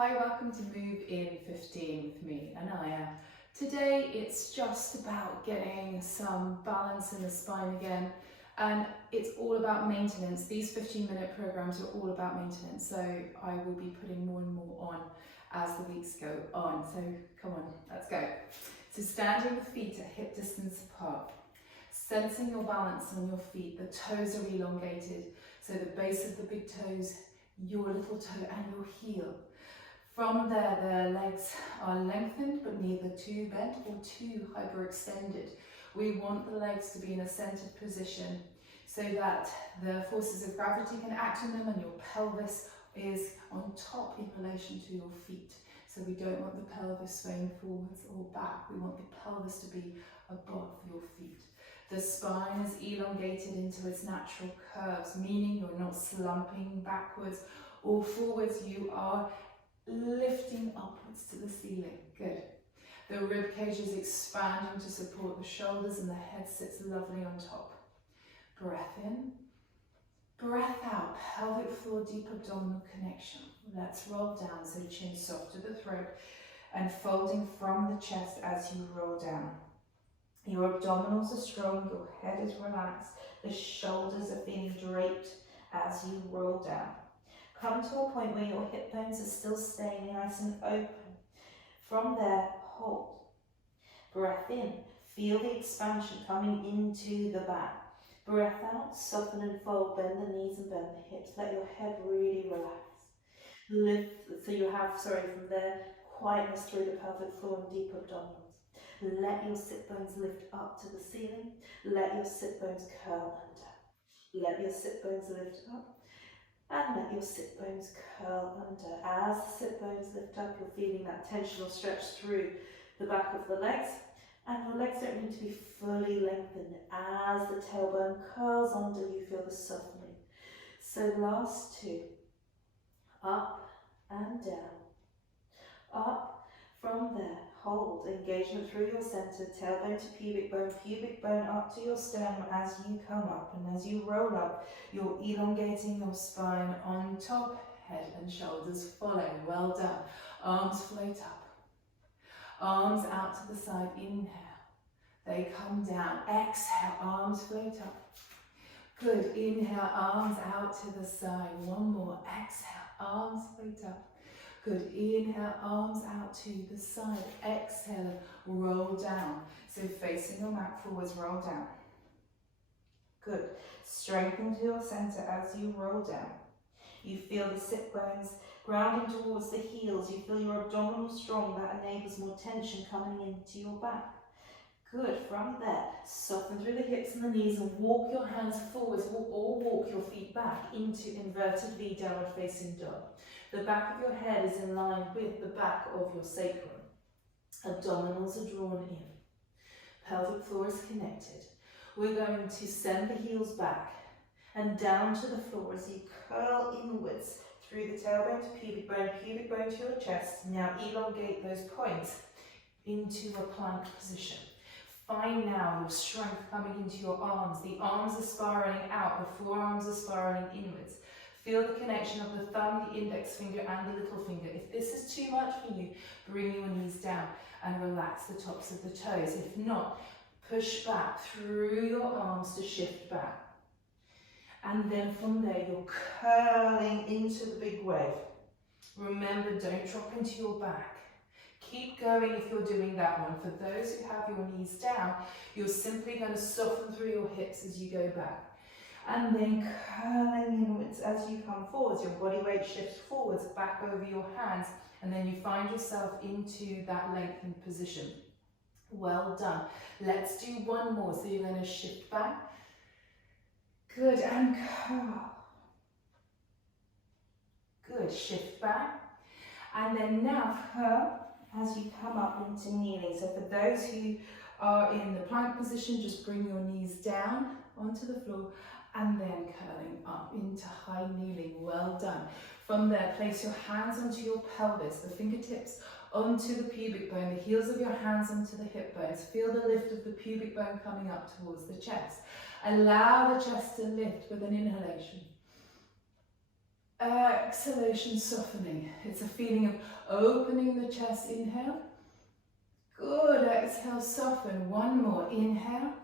Hi, welcome to Move in 15 with me, Anaya. Today it's just about getting some balance in the spine again, and it's all about maintenance. These 15-minute programs are all about maintenance, so I will be putting more and more on as the weeks go on. So come on, let's go. So standing with feet at hip distance apart, sensing your balance on your feet. The toes are elongated, so the base of the big toes, your little toe and your heel. From there, the legs are lengthened but neither too bent or too hyperextended. We want the legs to be in a centered position so that the forces of gravity can act on them and your pelvis is on top in relation to your feet. So we don't want the pelvis swaying forwards or back. We want the pelvis to be above your feet. The spine is elongated into its natural curves, meaning you're not slumping backwards or forwards. You are lifting upwards to the ceiling. Good. The rib cage is expanding to support the shoulders and the head sits lovely on top. Breath in, breath out, pelvic floor, deep abdominal connection. Let's roll down, so chin soft to the throat and folding from the chest as you roll down. Your abdominals are strong, your head is relaxed, the shoulders are feeling draped as you roll down. Come to a point where your hip bones are still staying nice and open. From there, hold. Breath in, feel the expansion coming into the back. Breath out, soften and fold, bend the knees and bend the hips. Let your head really relax. Lift, so you have, from there, quietness through the pelvic floor and deep abdominals. Let your sit bones lift up to the ceiling. Let your sit bones curl under. Let your sit bones lift up. And let your sit bones curl under. As the sit bones lift up, you're feeling that tension or stretch through the back of the legs. And your legs don't need to be fully lengthened. As the tailbone curls under, you feel the softening. So last two. Up and down. Up. From there, hold. Engagement through your center. Tailbone to pubic bone up to your sternum as you come up. And as you roll up, you're elongating your spine on top, head and shoulders follow. Well done. Arms float up. Arms out to the side. Inhale. They come down. Exhale. Arms float up. Good. Inhale. Arms out to the side. One more. Exhale. Arms float up. Good. Inhale. Arms out to the side. Exhale. Roll down. So facing your mat forwards. Roll down. Good. Strengthen to your center as you roll down. You feel the sit bones grounding towards the heels. You feel your abdominals strong. That enables more tension coming into your back. Good. From there, soften through the hips and the knees and walk your hands forwards or walk your feet back into inverted V, downward facing dog. The back of your head is in line with the back of your sacrum. Abdominals are drawn in. Pelvic floor is connected. We're going to send the heels back and down to the floor as you curl inwards through the tailbone to pubic bone to your chest. Now elongate those points into a plank position. Find now your strength coming into your arms. The arms are spiraling out, the forearms are spiraling inwards. Feel the connection of the thumb, the index finger and the little finger. If this is too much for you, bring your knees down and relax the tops of the toes. If not, push back through your arms to shift back. And then from there, you're curling into the big wave. Remember, don't drop into your back. Keep going if you're doing that one. For those who have your knees down, you're simply going to soften through your hips as you go back. And then curling inwards as you come forwards. Your body weight shifts forwards, back over your hands, and then you find yourself into that lengthened position. Well done. Let's do one more. So you're going to shift back. Good, and curl. Good, shift back. And then now curl as you come up into kneeling. So for those who are in the plank position, just bring your knees down onto the floor and then curling up into high kneeling. Well done. From there, place your hands onto your pelvis, the fingertips onto the pubic bone, the heels of your hands onto the hip bones. Feel the lift of the pubic bone coming up towards the chest. Allow the chest to lift with an inhalation Exhalation, softening. It's a feeling of opening the chest, inhale. Good, exhale, soften. One more, inhale.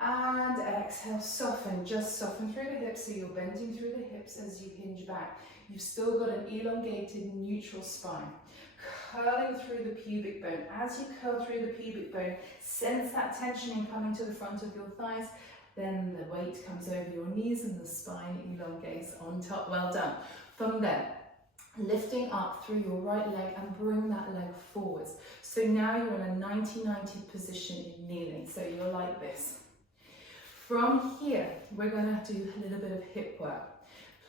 And exhale, soften. Just soften through the hips, so you're bending through the hips as you hinge back. You've still got an elongated neutral spine. Curling through the pubic bone. As you curl through the pubic bone, sense that tension coming to the front of your thighs. Then the weight comes over your knees and the spine elongates on top. Well done. From there, lifting up through your right leg and bring that leg forwards. So now you're in a 90-90 position in kneeling. So you're like this. From here, we're going to do a little bit of hip work.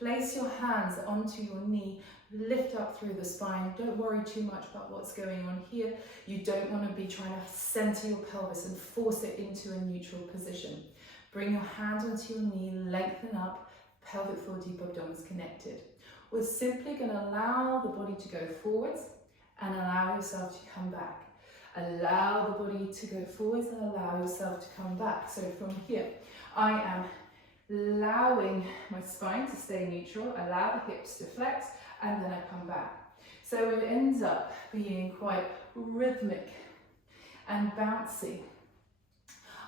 Place your hands onto your knee, lift up through the spine. Don't worry too much about what's going on here. You don't want to be trying to center your pelvis and force it into a neutral position. Bring your hand onto your knee, lengthen up, pelvic floor, deep abdominals connected. We're simply going to allow the body to go forwards and allow yourself to come back. Allow the body to go forwards and allow yourself to come back. So from here, I am allowing my spine to stay neutral, allow the hips to flex, and then I come back. So it ends up being quite rhythmic and bouncy.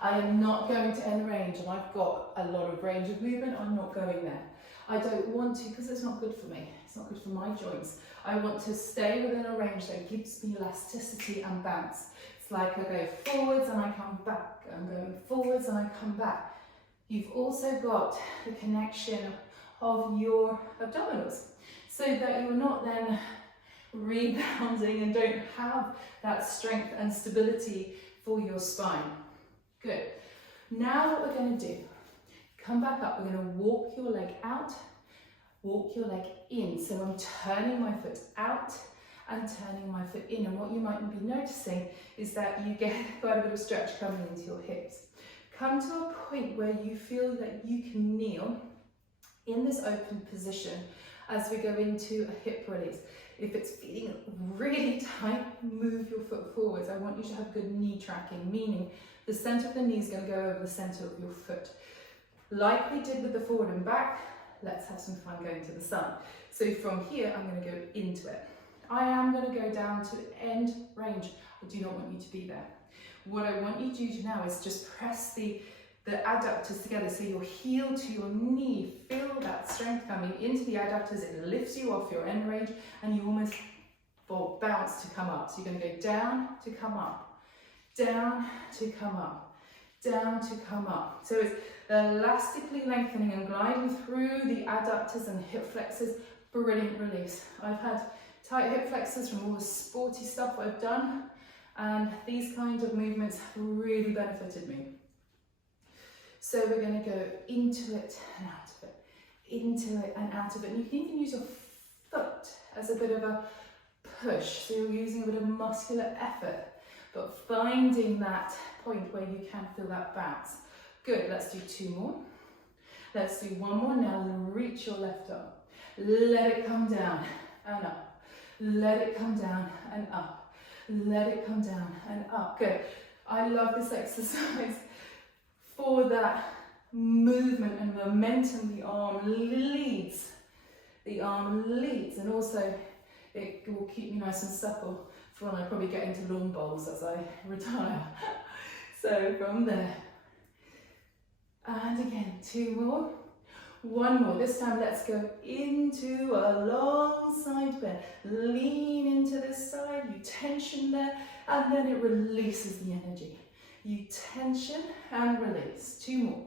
I am not going to end range, and I've got a lot of range of movement. I'm not going there. I don't want to because it's not good for me. It's not good for my joints. I want to stay within a range that gives me elasticity and bounce. It's like I go forwards and I come back. I'm going forwards and I come back. You've also got the connection of your abdominals so that you're not then rebounding and don't have that strength and stability for your spine. Good. Now what we're going to do, come back up. We're going to walk your leg out, walk your leg in. So I'm turning my foot out and turning my foot in. And what you might be noticing is that you get quite a bit of stretch coming into your hips. Come to a point where you feel that you can kneel in this open position as we go into a hip release. If it's feeling really tight, move your foot forwards. I want you to have good knee tracking, meaning the center of the knee is going to go over the center of your foot. Like we did with the forward and back, let's have some fun going to the sun. So from here, I'm going to go into it. I am going to go down to end range. I do not want you to be there. What I want you to do now is just press the adductors together. So your heel to your knee, feel that strength coming into the adductors. It lifts you off your end range and you almost bounce to come up. So you're going to go down to come up, down to come up, down to come up. So it's elastically lengthening and gliding through the adductors and hip flexors. Brilliant release. I've had tight hip flexors from all the sporty stuff I've done, and these kinds of movements have really benefited me. So we're going to go into it and out of it, into it and out of it. And you can even use your foot as a bit of a push. So you're using a bit of muscular effort, but finding that point where you can feel that bounce. Good, let's do two more. Let's do one more. Now reach your left arm. Let it come down and up. Let it come down and up. Let it come down and up. Good. I love this exercise for that movement and momentum. The arm leads. The arm leads, and also it will keep me nice and supple for when I probably get into lawn bowls as I retire. So from there, and again, two more. One more. This time let's go into a long side bend. Lean into this side, you tension there, and then it releases the energy. You tension and release. Two more.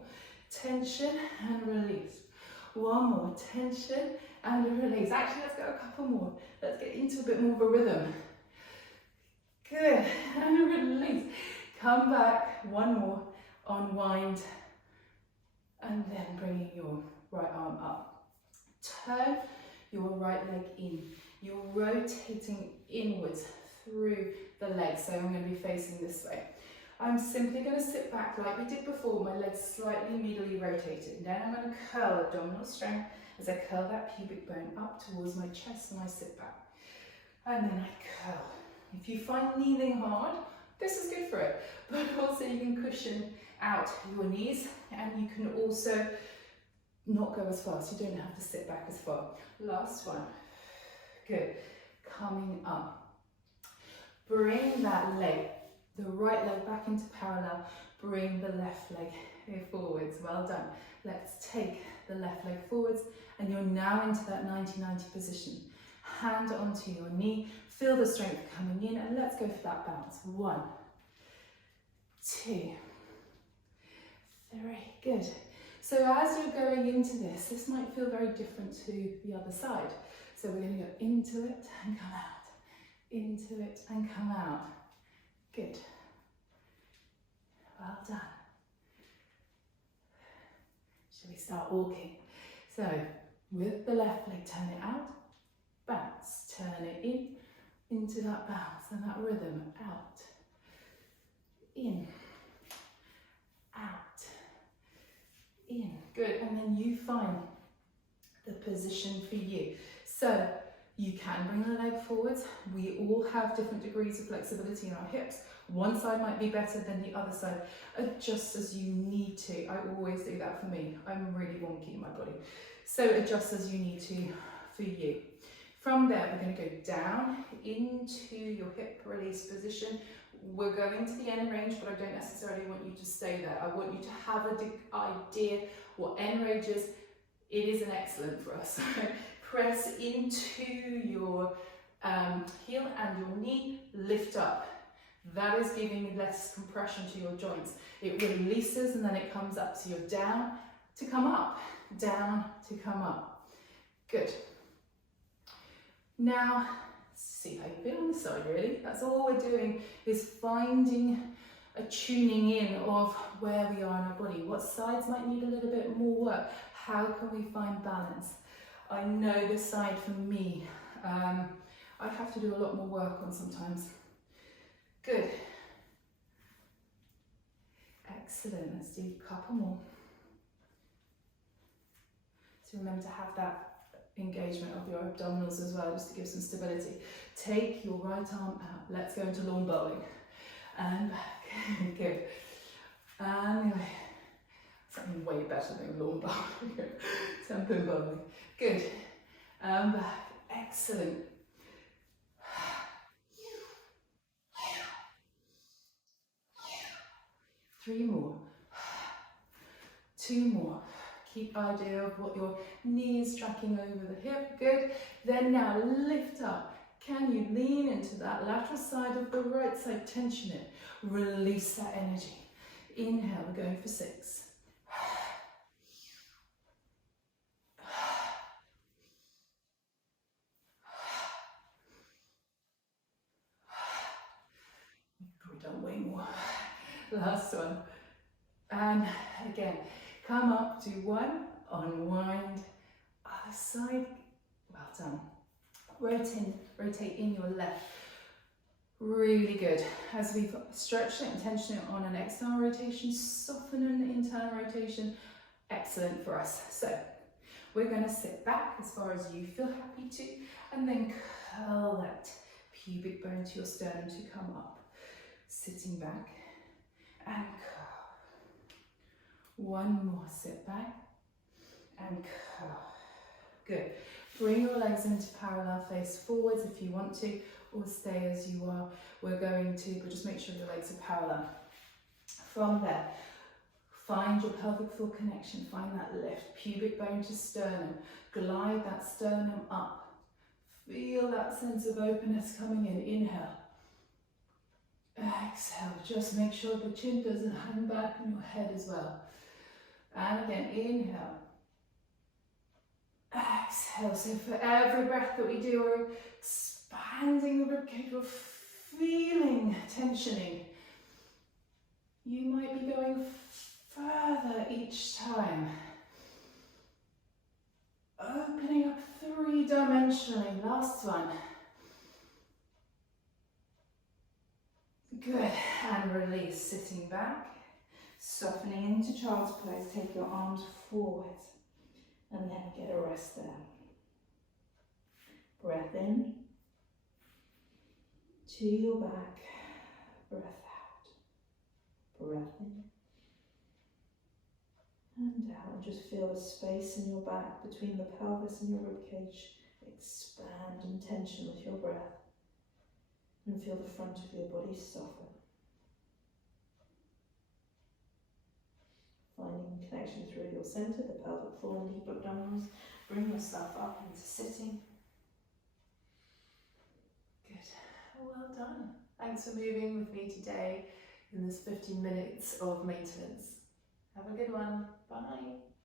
Tension and release. One more. Tension and release. Actually, let's go a couple more. Let's get into a bit more of a rhythm. Good. And release. Come back. One more. Unwind. And then bringing your right arm up. Turn your right leg in. You're rotating inwards through the leg. So I'm going to be facing this way. I'm simply going to sit back like we did before, my legs slightly medially rotated. Then I'm going to curl abdominal strength as I curl that pubic bone up towards my chest and I sit back. And then I curl. If you find kneeling hard, this is good for it. But also you can cushion out your knees, and you can also not go as fast. You don't have to sit back as far. Last one. Good. Coming up. Bring that leg, the right leg back into parallel. Bring the left leg forwards. Well done. Let's take the left leg forwards, and you're now into that 90-90 position. Hand onto your knee. Feel the strength coming in, and let's go for that bounce. 1, 2, 3. Good. So as you're going into this might feel very different to the other side. So we're going to go into it and come out. Into it and come out. Good. Well done. Shall we start walking? So with the left leg, turn it out, bounce, turn it in, into that bounce and that rhythm. Out, in, out, in. Good. And then you find the position for you. So you can bring the leg forwards. We all have different degrees of flexibility in our hips. One side might be better than the other side. Adjust as you need to. I always do that for me. I'm really wonky in my body. So adjust as you need to for you. From there, we're going to go down into your hip release position. We're going to the end range, but I don't necessarily want you to stay there. I want you to have an idea what end range is. It is an excellent for us. Press into your heel and your knee, lift up. That is giving less compression to your joints. It releases and then it comes up. So you're down to come up, down to come up. Good. Now, see how you feel on this side, really. That's all we're doing, is finding a tuning in of where we are in our body. What sides might need a little bit more work? How can we find balance? I know this side for me, I have to do a lot more work on sometimes. Good. Excellent. Let's do a couple more. So remember to have that engagement of your abdominals as well, just to give some stability. Take your right arm out. Let's go into lawn bowling. And back. Good. And away. Something way better than lawn bowling. Tempo bowling. Good. And back. Excellent. 3 more. 2 more. Keep idea of what your knee is tracking over the hip. Good. Then now lift up. Can you lean into that lateral side of the right side? Tension it. Release that energy. Inhale. We're going for 6. We've done way more. Last one. And again, come up to 1, unwind, other side, well done. Rotate in your left. Really good. As we've stretched it and tensioned it on an external rotation, soften an internal rotation. Excellent for us. So we're going to sit back as far as you feel happy to, and then curl that pubic bone to your sternum to come up. Sitting back and curl. 1 more, sit back and curl. Good. Bring your legs into parallel face forwards if you want to, or stay as you are. We're going to, but just make sure your legs are parallel. From there, find your pelvic floor connection, find that lift, pubic bone to sternum, glide that sternum up. Feel that sense of openness coming in, inhale. Exhale, just make sure the chin doesn't hang back in your head as well. And again, inhale. Exhale, so for every breath that we do, we're expanding the ribcage, we're feeling tensioning. You might be going further each time. Opening up 3-dimensionally, last one. Good, and release, sitting back, softening into child's pose, take your arms forward, and then get a rest there. Breath in, to your back, breath out, breath in, and and out, and just feel the space in your back between the pelvis and your ribcage expand and tension with your breath, and feel the front of your body soften. Finding connection through your centre, the pelvic floor and deep abdominals. Bring yourself up into sitting. Good. Well done. Thanks for moving with me today in this 15 minutes of maintenance. Have a good one. Bye.